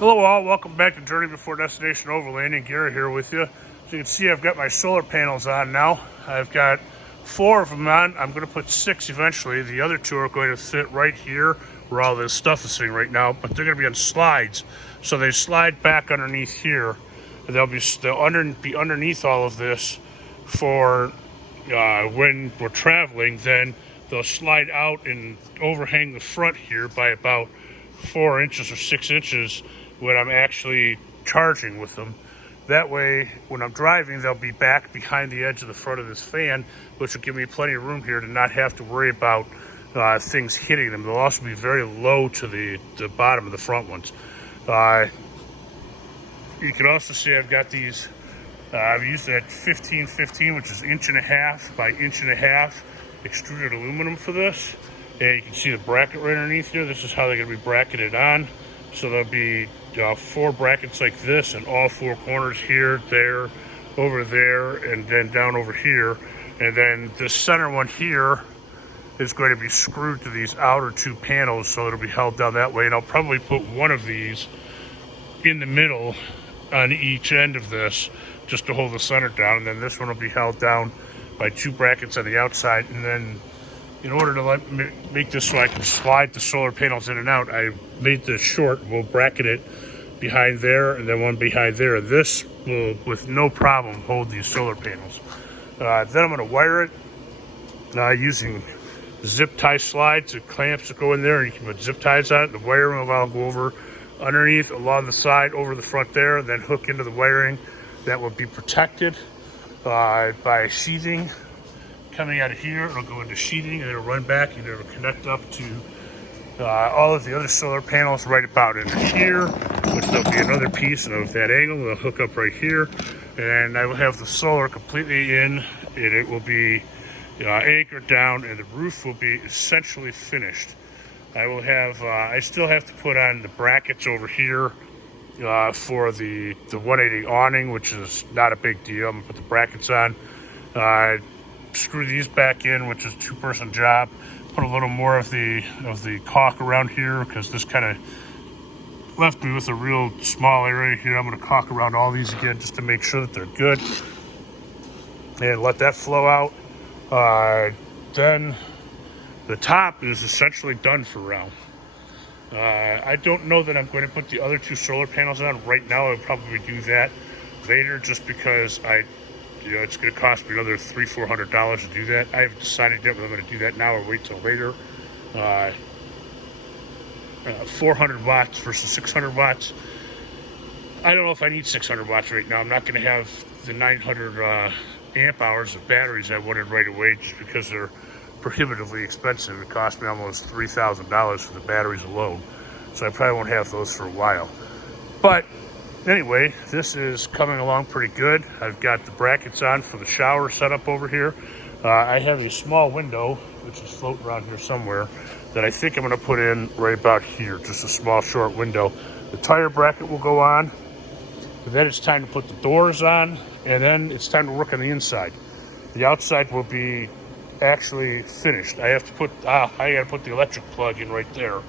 Hello all, welcome back to Journey Before Destination Overland, and Gary here with you. As you can see, I've got my solar panels on now. I've got 4 of them on. I'm going to put 6 eventually. The other 2 are going to sit right here where all this stuff is sitting right now, but they're going to be on slides. So they slide back underneath here. They'll be underneath all of this for when we're traveling. Then they'll slide out and overhang the front here by about 4 inches or 6 inches when I'm actually charging with them. That way, when I'm driving, they'll be back behind the edge of the front of this fan, which will give me plenty of room here to not have to worry about things hitting them. They'll also be very low to the bottom of the front ones. You can also see I've got these, I've used that 1515, which is 1.5 by 1.5 extruded aluminum for this. And you can see the bracket right underneath here. This is how they're going to be bracketed on. So there'll be 4 brackets like this in all 4 corners here, there, over there, and then down over here. And then the center one here is going to be screwed to these outer 2 panels, so it'll be held down that way. And I'll probably put one of these in the middle on each end of this just to hold the center down. And then this one will be held down by 2 brackets on the outside. And then in order to make this so I can slide the solar panels in and out, I made this short. We'll bracket it behind there and then one behind there. This will, with no problem, hold these solar panels. Then I'm going to wire it using zip tie slides or clamps that go in there, and you can put zip ties on it. The wiring will go over underneath, along the side, over the front there, and then hook into the wiring. That will be protected by sheathing. Coming out of here, it'll go into sheeting and it'll run back and it'll connect up to all of the other solar panels right about in here, which there'll be another piece of that angle. It'll hook up right here, and I will have the solar completely in, and it will be anchored down, and the roof will be essentially finished. I will have, I still have to put on the brackets over here for the 180 awning, which is not a big deal. I'm gonna put the brackets on. Screw these back in, which is a 2-person job. Put a little more of the caulk around here because this kind of left me with a real small area here. I'm going to caulk around all these again just to make sure that they're good and let that flow out. Then the top is essentially done for now. I don't know that I'm going to put the other 2 solar panels on right now. I'll probably do that later just because it's going to cost me another $300-400 to do that. I haven't decided yet whether I'm going to do that now or wait till later. 400 watts versus 600 watts. I don't know if I need 600 watts right now. I'm not going to have the 900 amp hours of batteries I wanted right away just because they're prohibitively expensive. It cost me almost $3,000 for the batteries alone. So I probably won't have those for a while. But anyway, this is coming along pretty good. I've got the brackets on for the shower set up over here. I have a small window, which is floating around here somewhere, that I think I'm going to put in right about here, just a small short window. The tire bracket will go on, and then it's time to put the doors on, and then it's time to work on the inside. The outside will be actually finished. I have to put, I got to put the electric plug in right there,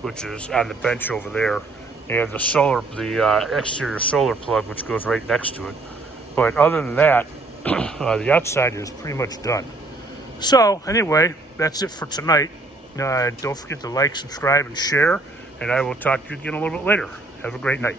which is on the bench over there. And the exterior solar plug, which goes right next to it. But other than that, the outside is pretty much done. So anyway, that's it for tonight. Don't forget to like, subscribe, and share. And I will talk to you again a little bit later. Have a great night.